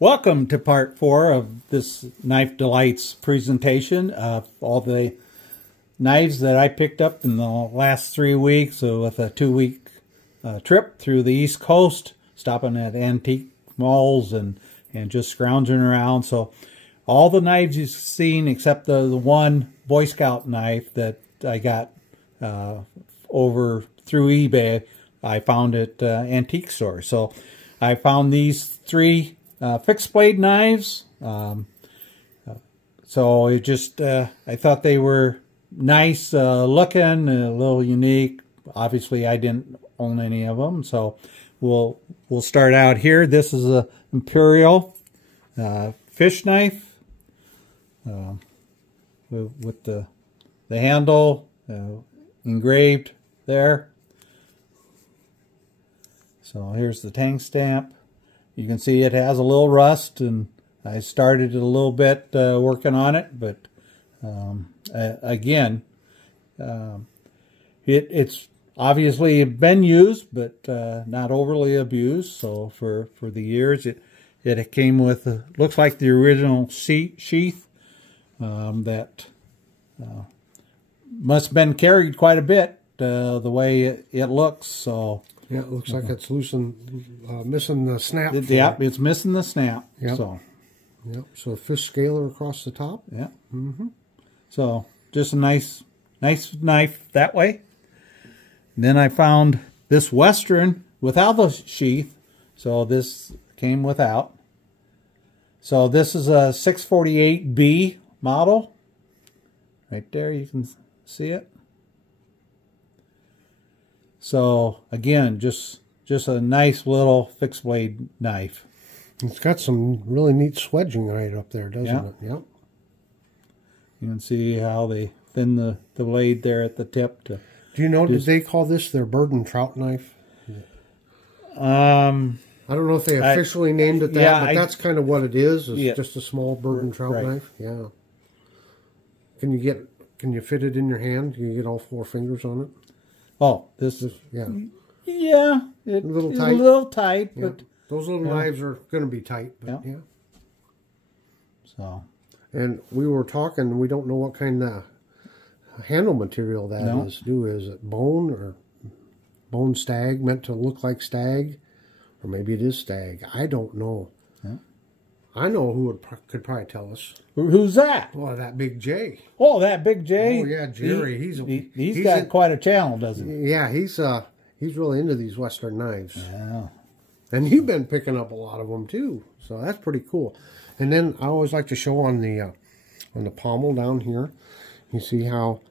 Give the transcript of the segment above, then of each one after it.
Welcome to part 4 of this Knife Delights presentation of all the knives that I picked up in the last 3 weeks with a 2-week trip through the East Coast, stopping at antique malls and just scrounging around. So all the knives you've seen except the one Boy Scout knife that I got over through eBay, I found at antique stores. So I found these 3 fixed blade knives. So it just, I thought they were nice looking, a little unique. Obviously I didn't own any of them, so we'll start out here. This is a Imperial fish knife with the handle engraved there. So here's the tang stamp. You can see it has a little rust, and I started it a little bit working on it, but again, it's obviously been used, but not overly abused. So for the years, it came with looks like the original sheath that must have been carried quite a bit the way it looks. So. Yeah, it looks like it's missing the snap. Yeah, it's missing the snap. Yep. So, yep. So a fish scaler across the top. Yeah. So just a nice knife that way. And then I found this Western without the sheath. So this came without. So this is a 648B model. Right there, you can see it. So again, just a nice little fixed blade knife. It's got some really neat swedging right up there, doesn't it? Yep. You can see how they thin the blade there at the tip. Do you know, did they call this their bird trout knife? I don't know if they officially named it that, but that's kind of what it is. It's just a small bird trout knife. Yeah. Can you fit it in your hand? Can you get all 4 fingers on it? Oh, this is yeah, it's a little tight, yeah. But those little knives are going to be tight. But yeah. So, and we were talking. We don't know what kind of handle material that is. Is it bone or bone stag, meant to look like stag, or maybe it is stag? I don't know. Yeah. I know who could probably tell us. Who's that? Well, that Big J. Oh, that Big J. Oh yeah, Jerry. He's got quite a channel, doesn't he? Yeah, he's really into these Western knives. Yeah. And you've been picking up a lot of them too, so that's pretty cool. And then I always like to show on the pommel down here. You see how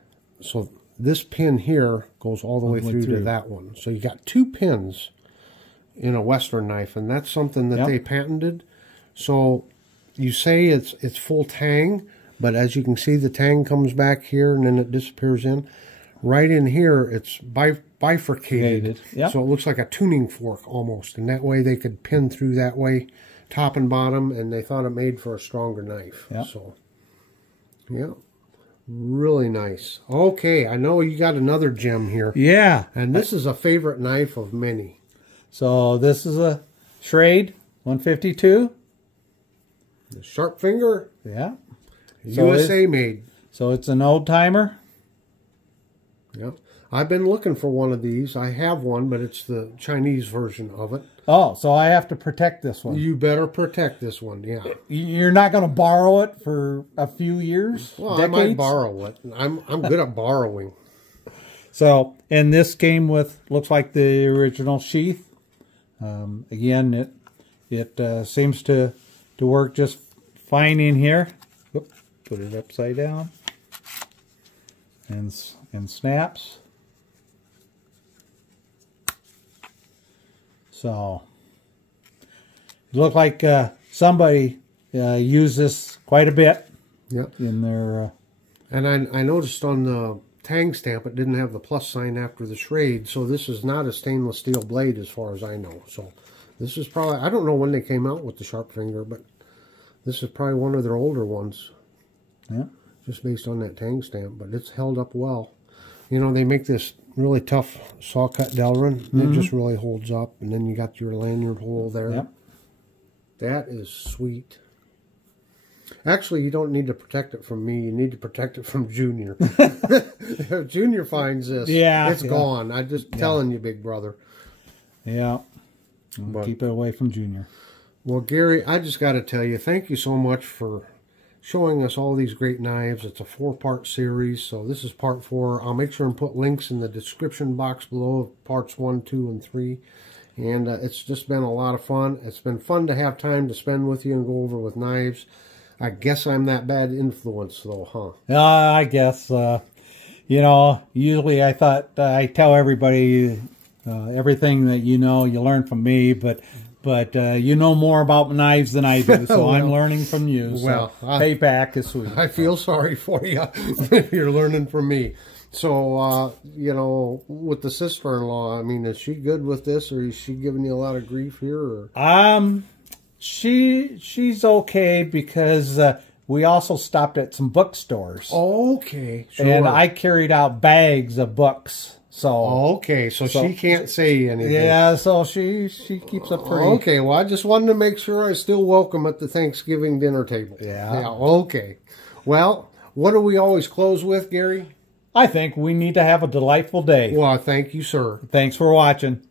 this pin here goes all the way through to that one. So you got 2 pins in a Western knife, and that's something that they patented. So you say it's full tang, but as you can see, the tang comes back here and then it disappears in. Right in here, it's bifurcated, so it looks like a tuning fork almost. And that way they could pin through that way, top and bottom, and they thought it made for a stronger knife. Yep. So, yeah, really nice. Okay, I know you got another gem here. Yeah. And this is a favorite knife of many. So this is a Schrade 152. The sharp finger. Yeah. USA made. So it's an old timer. Yep. I've been looking for one of these. I have one, but it's the Chinese version of it. Oh, so I have to protect this one. You better protect this one, yeah. You're not going to borrow it for a few years? Well, decades? I might borrow it. I'm good at borrowing. So, and this came with, looks like the original sheath. Again, it seems to work just fine in here. Whoop, put it upside down. And snaps. So, it looked like somebody used this quite a bit. Yep. In their... And I noticed on the tang stamp it didn't have the plus sign after the Schrade, so this is not a stainless steel blade as far as I know. So this is probably, I don't know when they came out with the sharp finger, but this is probably one of their older ones. Yeah. Just based on that tang stamp, but it's held up well. You know, they make this really tough saw cut Delrin. It just really holds up, and then you got your lanyard hole there. Yep. That is sweet. Actually, you don't need to protect it from me. You need to protect it from Junior. If Junior finds this, it's gone. I'm just telling you, big brother. Yeah. Keep it away from Junior. Well, Gary, I just got to tell you, thank you so much for showing us all these great knives. It's a 4-part series, so this is part 4. I'll make sure and put links in the description box below of parts 1, 2, and 3. And it's just been a lot of fun. It's been fun to have time to spend with you and go over with knives. I guess I'm that bad influence, though, huh? I guess. You know, usually I thought I tell everybody everything that you know, you learn from me, but you know more about knives than I do, so well, I'm learning from you. So well, payback is sweet. I feel sorry for you if you're learning from me. So, you know, with the sister-in-law, I mean, is she good with this, or is she giving you a lot of grief here? Or? She's okay because we also stopped at some bookstores. Okay, sure. And I carried out bags of books. So okay, so she can't say anything. Yeah, so she keeps it pretty. Okay, well, I just wanted to make sure I still welcome at the Thanksgiving dinner table. Yeah. Okay. Well, what do we always close with, Gary? I think we need to have a delightful day. Well, thank you, sir. Thanks for watching.